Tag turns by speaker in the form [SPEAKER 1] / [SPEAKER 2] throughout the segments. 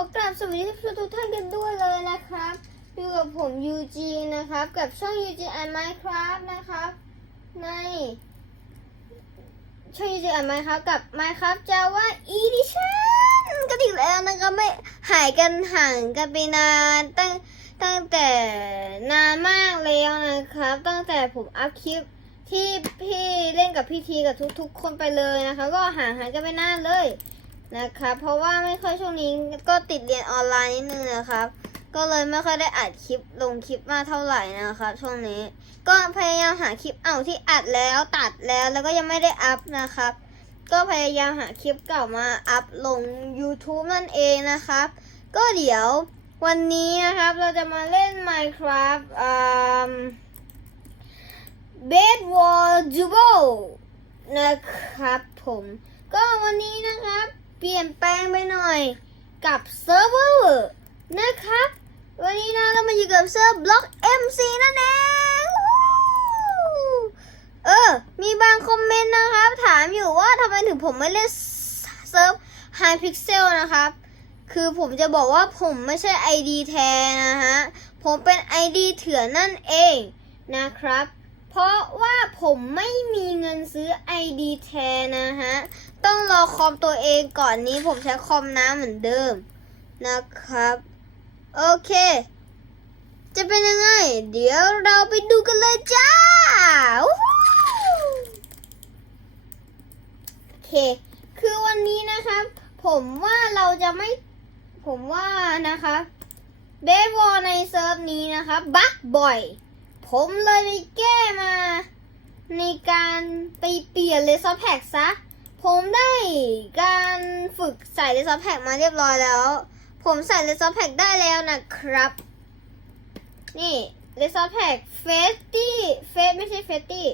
[SPEAKER 1] ขอกราบสวัสดีทุกท่านกันด้วยเลยนะครับ อยู่กับผมยูจีนะครับ กับช่องยูจีแอนไมค์ครับนะครับ ในช่องยูจีแอนไมค์ครับกับ Minecraft Java Edition กันอีกแล้วนะครับไม่หายกันห่างกันไปนานตั้งตั้งแต่นานมากแล้วนะครับ ตั้งแต่ผมอัพคลิปที่พี่เล่นกับพี่ทีกับทุกๆ คนไปเลยนะคะ ก็ห่างหายกันไปนานเลย นะครับ เพราะว่าไม่ค่อยช่วงนี้ก็ติดเรียนออนไลน์นิดนึงนะครับ ก็เลยไม่ค่อยได้อัดคลิปลงคลิปมากเท่าไหร่นะครับ ช่วงนี้ ก็พยายามหาคลิปเอาที่อัดแล้วตัดแล้วแล้วก็ยังไม่ได้อัพนะครับ ก็พยายามหาคลิปเก่ามาอัพลง YouTube นั่นเองนะครับ ก็เดี๋ยววันนี้นะครับเราจะมาเล่น Minecraft อ่า Bed Wall Duel นะครับผม ก็วันนี้นะครับ เปลี่ยนแปลงไปหน่อยกับเซิร์ฟเวอร์นะครับ วันนี้นะเรามาอยู่กับเซิร์ฟบล็อก MC นั่นเองเออ มีบางคอมเมนต์นะครับ ถามอยู่ว่าทำไมถึงผมไม่เล่นเซิร์ฟ High Pixel นะครับ คือผมจะบอกว่าผมไม่ใช่ ID แท้นะฮะ ผมเป็น ID เถื่อนนั่นเองนะครับ เพราะว่า ผมไม่มีเงินซื้อ ID แทนนะฮะ ต้องรอคอมตัวเองก่อนนี้ผมใช้คอมน้ำเหมือนเดิมนะครับ โอเค จะเป็นยังไง เดี๋ยวเราไปดูกันเลยจ้าโอเค คือวันนี้นะครับ ผมว่าเราจะไม่ ผมว่านะคะเบสบอลในเซิร์ฟนี้นะคะบั๊กบ่อย ผมเลยไปแก้มา ในการไปเปลี่ยนเลเซอร์แพ็กซะ ผมได้การฝึกใส่เลเซอร์แพ็กมาเรียบร้อยแล้ว ผมใส่เลเซอร์แพ็กได้แล้วนะครับ นี่เลเซอร์แพ็กเฟสตี้เฟสไม่ใช่เฟสตี้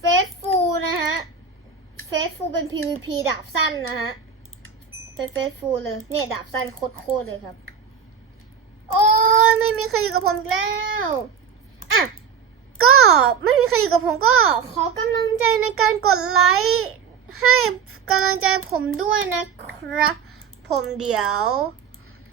[SPEAKER 1] เฟสฟูนะฮะเฟสฟูเป็น PVP ดาบสั้นนะฮะเป็นเฟสฟูเลยเนี่ยดาบสั้นโคตรๆเลยครับ โอ้ยไม่มีใครอยู่กับผมอีกแล้ว ก็ไม่มีใครอยู่กับผมก็ขอกำลังใจในการกดไลค์ให้กำลังใจผมด้วยนะครับ ผมเดี๋ยว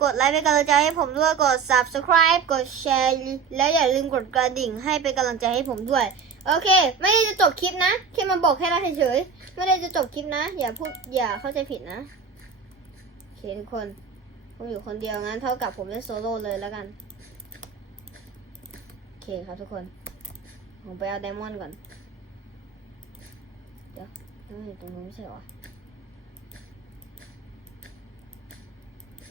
[SPEAKER 1] กดไลค์เป็นกำลังใจให้ผมด้วยกด subscribe กดแชร์แล้วอย่าลืมกดกระดิ่งให้เป็นกำลังใจให้ผมด้วย โอเค ไม่ได้จะจบคลิปนะแค่มาบอกแค่นั้นเฉยๆไม่ได้จะจบคลิปนะ อย่าพูดอย่าเข้าใจผิดนะโอเคทุกคนผมอยู่คนเดียวงั้นเท่ากับผมเล่นโซโล่เลยแล้วกัน โอเคครับทุกคน ผมไปเอาไดมอนด์ก่อน เดี๋ยวมันอยู่ตรงนู้นไม่ใช่หรอ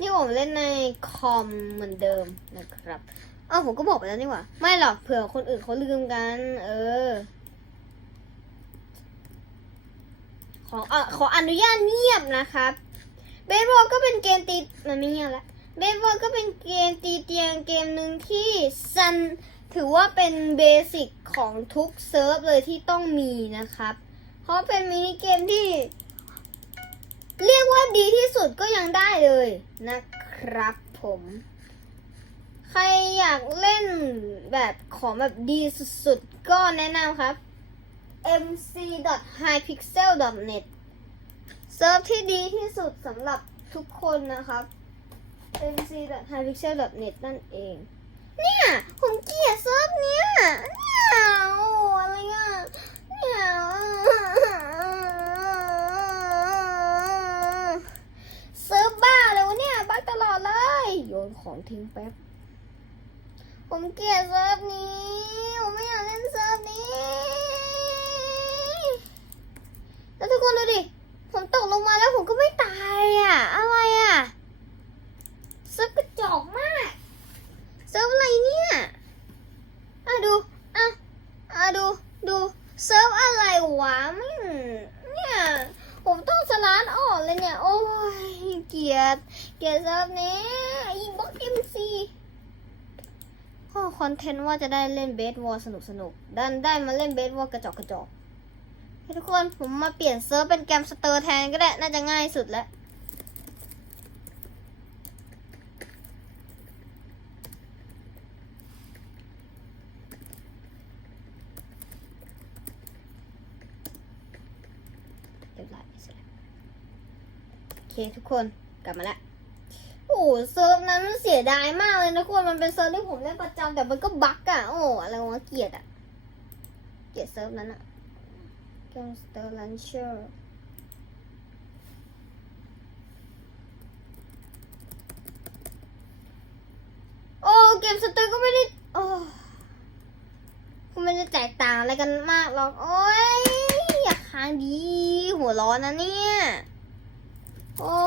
[SPEAKER 1] นี่ผมเล่นในคอมเหมือนเดิมนะครับเอ้าผมก็บอกไปแล้วนี่หว่า ไม่หรอกเผื่อคนอื่นเขาลืมกัน เออ ขออขออนุญาตเงียบนะครับ เบสบอลก็เป็นเกมตีมันไม่เงียบละ เบสบอลก็เป็นเกมตีเตียงเกมหนึ่งที่ซัน ถือว่าเป็นเบสิกของทุกเซิร์ฟเลยที่ต้องมีนะครับ เพราะเป็นมินิเกมที่ เรียกว่าดีที่สุดก็ยังได้เลยนะครับผม ใครอยากเล่นแบบของแบบดีสุดๆ ก็แนะนำครับ mc.highpixel.net เซิร์ฟที่ดีที่สุดสำหรับทุกคนนะครับ mc.highpixel.net นั่นเอง เนี่ยผมเกลียดเซิร์ฟเนี้ยเนี่ยโอ้อะไรอะเนี่ยเซิร์ฟบ้าเลยวะเนี่ยบ้าตลอดเลยโยนของทิ้งแป๊บผมเกลียดเซิร์ฟนี้ผมไม่อยากเล่นเซิร์ฟนี้ แล้วทุกคนดูดิ ผมตกลงมาแล้วผมก็ไม่ตายอะ อะไรอะ เซิร์ฟกระจอกมาก เซิร์ฟอะไรเนี่ย อะดู อะ อะดู ดู เซิร์ฟอะไรวะไม่งเนี่ย ผมต้องสลานออกเลยเนี่ย โอ้ย เกลีย ดเกลียดเซิร์ฟนี้อีบ็อกเอ็มซีข้อคอนเทนต์ว่าจะได้เล่นเบสวอลสนุกสนุกดันได้มาเล่นเบสวอลกระจอกกระจอกทุกคนผมมาเปลี่ยนเซิร์ฟเป็นแกมสเตอร์แทนก็ได้ น่าจะง่ายสุดแล้วเรียบร้อยเสร็จแล้วโอเคทุกคน ลับมาแล้วโอ้เซิร์ฟนั้นมันเสียดายมากเลยนะคุณมันเป็นเซิร์ฟที่ผมเล่นประจำแต่มันก็บั๊กอะโอ้อะไรวะเกียดอะเกียดเซิร์ฟนั้นอะเกมสเตอร์ลันเชอร์โอ้เกมสเตอร์ก็ไม่ได้โอ้ก็ไม่ได้แตกต่างอะไรกันมากหรอกโอ้ยอย่าค้างดี หัวร้อนนะเนี่ย โอ้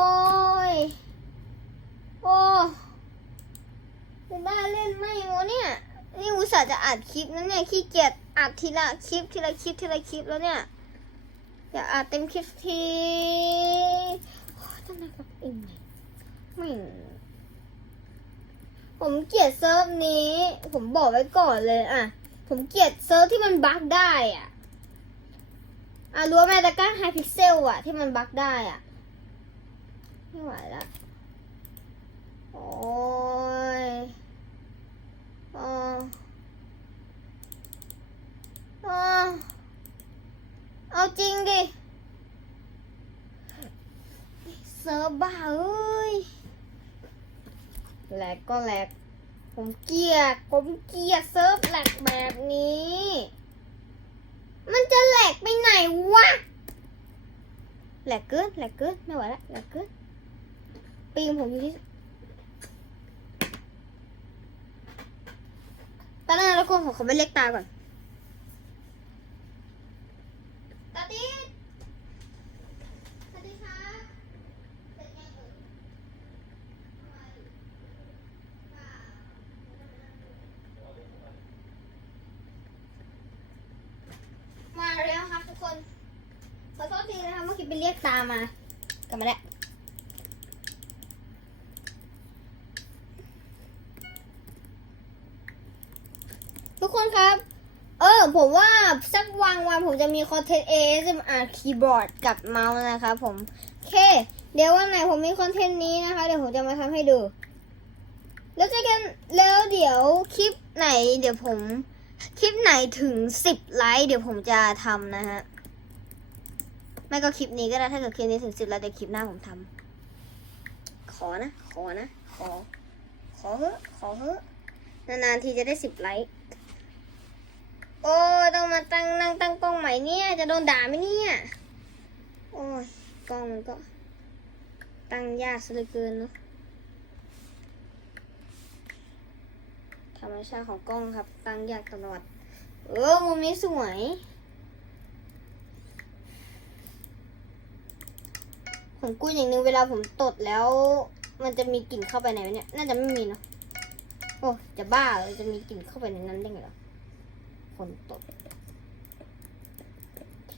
[SPEAKER 1] ย โอ้จะได้เล่นไหมวะเนี่ย นี่อุตส่าห์จะอัดคลิปนะเนี่ยขี้เกียจอัดทีละคลิปทีละคลิปทีละคลิปแล้วเนี่ย อยากอัดเต็มคลิปทีโอ้ยทำไมกับเองไงไม่ผมเกลียดเซิร์ฟนี้ ผมบอกไว้ก่อนเลยอะ ผมเกลียดเซิร์ฟที่มันบั๊กได้อะอะรู้ไหมตะกร้าไฮพิกเซลอะ ที่มันบั๊กได้อะ ไม่ไหวละ โอ้ยอ๋ออ๋อเอาจริงดิ เซิร์ฟบ้าเอ้ยแหลกก็แหลก ผมเกลียด ผมเกลียดเซิร์ฟแหลกแบบนี้ มันจะแหลกไปไหนวะ แหลกเกิน แหลกเกิน ไม่ไหวละ แหลกเกิน ปีมผมอยู่ที่ตอนนั้นแล้วคนผมขอไปเล็กตาก่อนตาติดสวัสดีค่ะเสร็จยังเอ่ยมาแล้วครับทุกคน ขอโทษทีนะคะเมื่อกี้ไปเรียกตามมากลับมาแล้ว ครับ เออ ผมว่าสักวันวันผมจะมีคอนเทนต์ ASMR คีย์บอร์ดกับเมาส์นะครับผมโอเค เดี๋ยววันไหนผมมีคอนเทนต์นี้นะคะ เดี๋ยวผมจะมาทำให้ดู แล้วเจะกันแล้วเดี๋ยวคลิปไหน เดี๋ยวผมคลิปไหนถึงสิบไลค์เดี๋ยวผมจะทำนะฮะ ไม่ก็คลิปนี้ก็ได้ถ้าเกิดคลิปนี้ถึงสิบไลค์เดี๋ยวคลิปหน้าผมทำขอนะ ขอนะ ขอ ขอเถอะขอเถอะนานๆทีจะได้สิบไลค์ โอ้ยต้องมาตั้งนั่งตั้งกล้องใหม่เนี่ย จะโดนด่าไหมเนี่ย โอ้ยกล้องมันก็ ตั้งยากซะเหลือเกินเนาะธรรมชาติของกล้องครับ ตั้งยากตลอด เออมุมนี้สวยผมกู้อย่างนึงเวลาผมตดแล้ว มันจะมีกลิ่นเข้าไปไหนเนี่ย น่าจะไม่มีเนาะโอ้จะบ้าเลยจะมีกลิ่นเข้าไปในนั้นได้ไงหรอ คนตดโอเค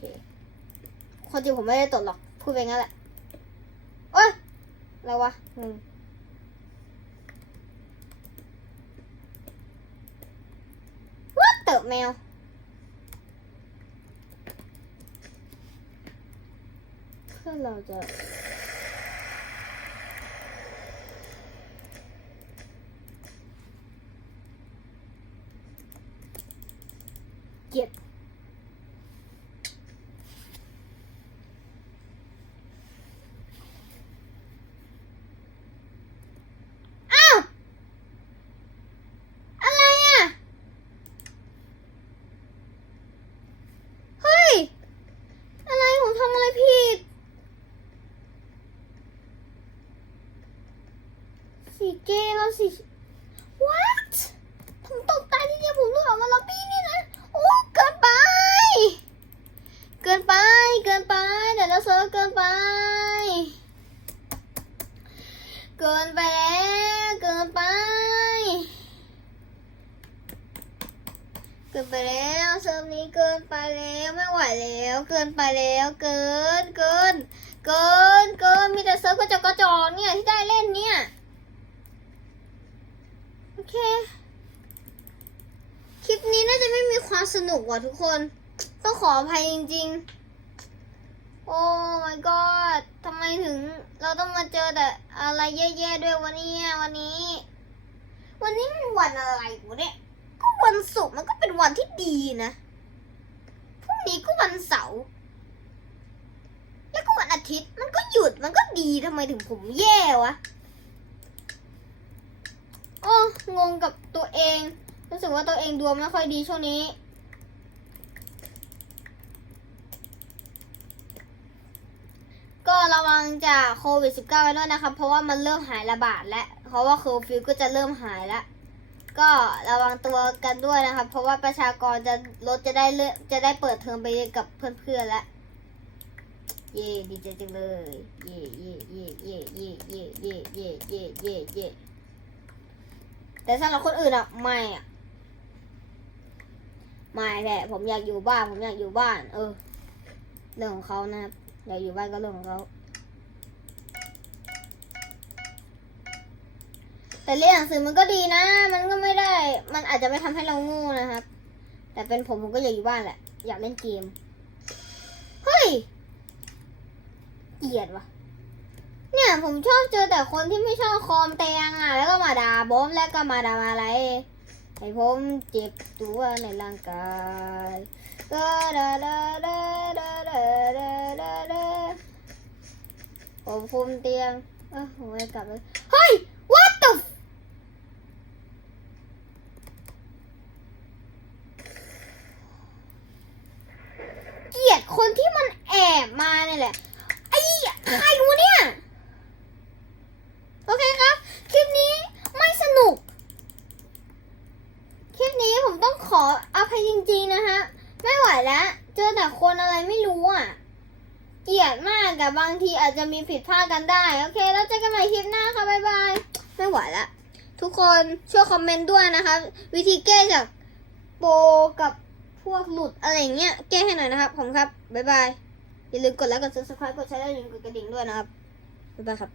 [SPEAKER 1] คนจริงผมไม่ได้ตดหรอก พูดไปงั้นแหละเอ้ยอะไรวะงงวัดเติบแมวเพื่อเราจะ เก็บ อ้าว อะไรอะ เฮ้ย อะไร ผมทำอะไรผิดสีเกแล้วสิ what ผมตกใจทีเดียวผมหลุดออกมาล็อบบี้นี่นะ โอ้ เกินไป เกินไป เกินไปเดี๋ยวเราเซิร์ฟเกินไป เกินไปแล้วเกินไป เกินไปแล้วเซิร์ฟนี้เกินไปแล้วไม่ไหวแล้ว เกินไปแล้วเกินเกิน เกินเกินมีแต่เซิร์ฟกระจอกกระจอกเนี่ยที่ได้เล่นเนี่ยโอเค คลิปนี้น่าจะไม่มีความสนุกว่ะทุกคน ต้องขออภัยจริง ๆ โอ้ my god ทำไมถึงเราต้องมาเจอแต่อะไรแย่ๆด้วยวันนี้วันนี้ วันนี้มันวันอะไรวะเนี่ย ก็วันศุกร์มันก็เป็นวันที่ดีนะ พรุ่งนี้ก็วันเสาร์แล้วก็วันอาทิตย์มันก็หยุดมันก็ดีทำไมถึงผมแย่วะโอ้งงกับตัวเอง รู้สึกว่าตัวเองดวงไม่ค่อยดีช่วงนี้ ระวังจากโควิด -19 ไว้ด้วยนะครับ เพราะว่ามันเริ่มหายระบาดแล้ว เพราะว่าเคอร์ฟิวก็จะเริ่มหายแล้ว ก็ระวังตัวกันด้วยนะครับ เพราะว่าประชากรจะรถจะได้เลือกจะได้เปิดเทอมไปกับเพื่อนๆแล้วเย่ดีใจจังเลย เย่เย่เย่เย่เย่เย่เย่เย่เย่เย่เย่แต่สำหรับคนอื่นอะไม่อะไม่แหละผมอยากอยู่บ้าน ผมอยากอยู่บ้าน เออ เรื่องของเขานะครับอยากอยู่บ้านก็เรื่องของเขา แต่เรียนหนังสือมันก็ดีนะ มันก็ไม่ได้ มันอาจจะไม่ทำให้เราโง่นะครับ แต่เป็นผมผมก็อยากอยู่บ้านแหละ อยากเล่นเกม เฮ้ยเกลียดวะเนี่ยผมชอบเจอแต่คนที่ไม่ชอบคอมเตียงอะ แล้วก็มาด่าบอมแล้วก็มาด่าอะไรให้ผมเจ็บตัวในร่างกายก็ดาดาดาดาดาดาดาดาผมคุมเตียงเออผมไม่กลับเลยเฮ้ย what the f- เกลียด คนที่มันแอบมาเนี่ยแหละ ไอ้ใครวะเนี่ย โอเคครับ คลิปนี้ไม่สนุก คลิปนี้ผมต้องขออภัยจริงๆนะฮะ ไม่ไหวแล้ว เจอแต่คนอะไรไม่รู้อะ เกลียดมากกับบางทีอาจจะมีผิดพลาดกันได้ โอเค แล้วเจอกันใหม่คลิปหน้าค่ะ บ๊ายบาย ไม่ไหวแล้วทุกคนช่วยคอมเมนต์ด้วยนะคะวิธีแก้จากโปกับ พวกหลุดอะไรเงี้ยแก้ให้หน่อยนะครับผมครับบ๊ายบายอย่าลืมกดไลค์กด subscribe กดแชร์แล้วอย่าลืมกดกระดิ่งด้วยนะครับบ๊ายบายครับ